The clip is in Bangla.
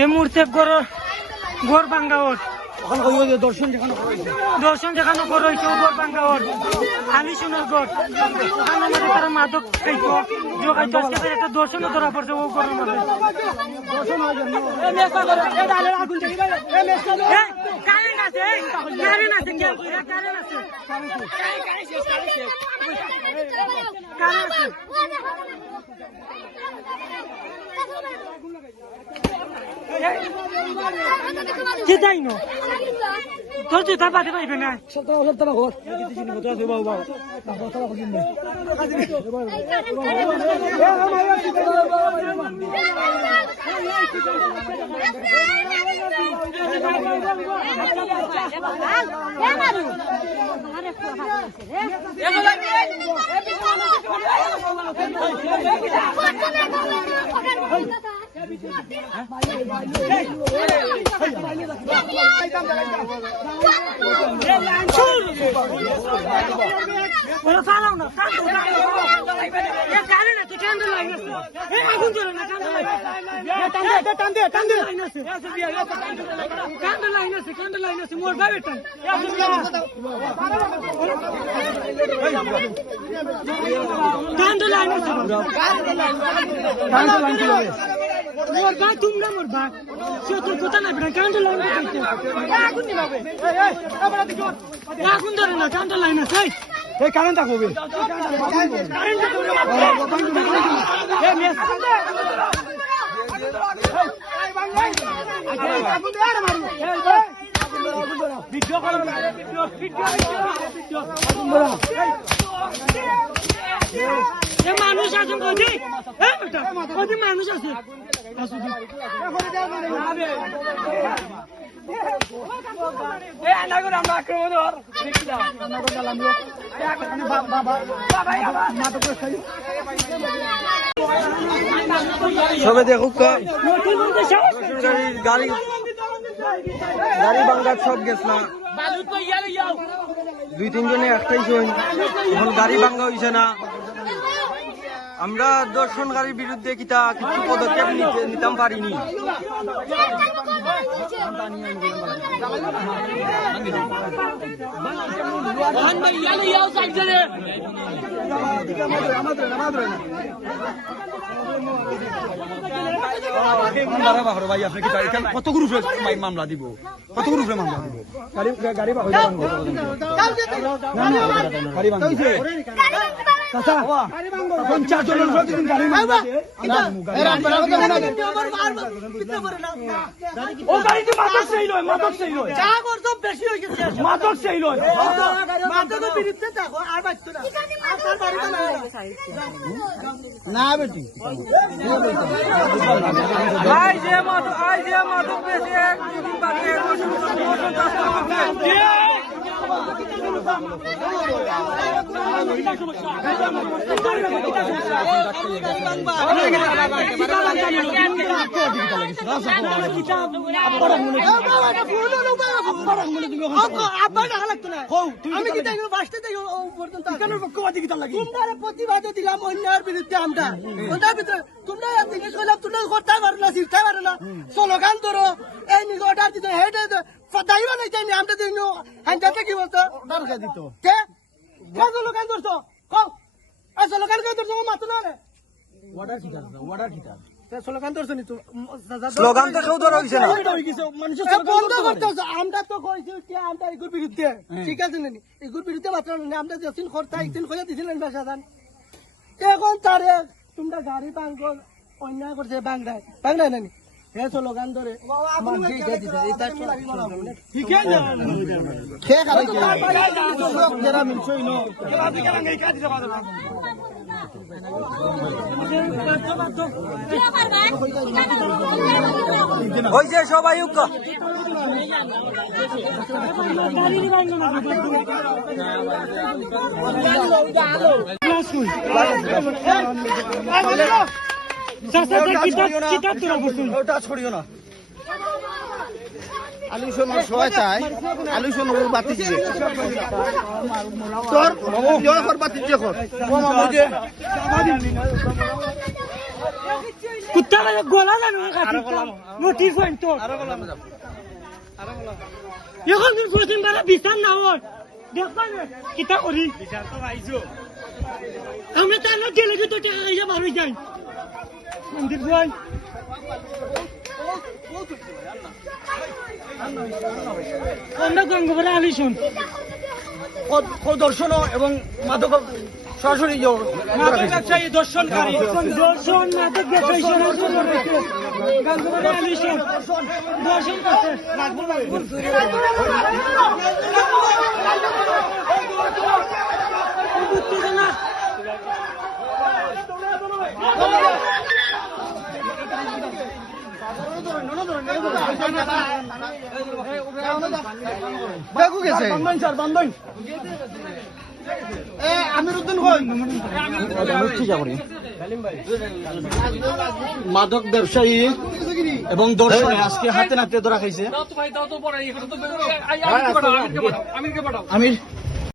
এ মুহূর্তে গড় ভাঙ্গা ওর দর্শন দেখানো গড় হয়েছে গড় ভাঙ্গা ওর আলি সোনার গড় ওখানে মধ্যে তারা মাদক খাইতো জোগাইতো আজকে একটা দর্শনও ধরা পড়ছে ও গড়ের মধ্যে কারেন্ট আছে কারেন্ট আছে যেটাই নো তোর জুতা পাতে পাইবে না তোমরা মোর ভাগ সে তোর কথা না বেড়া কান্ড লাইন আগুন ধরে না কান্ড লাইন আছে এই কারেন্ট হবে মানুষ আছে মানুষ আছে সবে দেখুক গাড়ি ভাঙ্গার সব গেছ না 2-3 জনে একটাই শোন এখন গাড়ি ভাঙ্গা হয়েছে না আমরা দর্শনকারীর বিরুদ্ধে কিছু পদক্ষেপ নিতাম পারিনি কত গ্রুপে মামলা দিব গাড়ি না বেটি প্রতিবাদ দিলাম অন্যায়ের বিরুদ্ধে আমরা তোমরা জিনিস করলাম তোমরা করতে পারো না শিখতে পারো না স্লোগান ধরো এই নিজ অর্ডার দিত হেঁটে দায়িত্ব নাই চাইনি আমরা দিন হ্যান্ডাতে কি বলতো দিত কে স্লোগান ধরছো স্লোগান কে ধরছো মাত্র না স্লোগান তো কেউ ধরা হয়েছে না বন্ধ করতে আমরা তো কইছি আমরা এগুর বিরুদ্ধে ঠিক আছে না এগুর বিরুদ্ধে মাত্র আমরা যখন করতে একদিন খোঁজা দিছিলেন বাসাদান এখন তারে তোমরা গাড়ি ভাঙো অন্যায় করছে বাংলায় নানি হে স্লোগান ধরে হয়েছে সবাই ছড়িও না আলু সোনার সহায়তায় আলু সোনার বাতি দিবে তোর বাতি দিয়ে কিতা মানে গলা জানো মোটিভ পয়েন্ট তো এখন দিন প্রতিদিন বারা বিচার না হয় দেখবা না কিতা করি আমি তো না গেলে তো টাকা খাইয়া বার হয়ে যাই মন্দির যাই আমরা গঙ্গোপাড়া আলিশন দর্শন এবং মাদক সরাসরি মাদক ব্যবসায়ী দর্শনকারী দর্শন মাদক ব্যবসায়ী গঙ্গোপাড়া আলিশন দর্শন করতে উত্তেজনা দেখো গেছে আমিরউদ্দিন কই মাদক ব্যবসায়ী এবং দর্শনে আজকে হাতে নাতে ধরা খাইছে আমির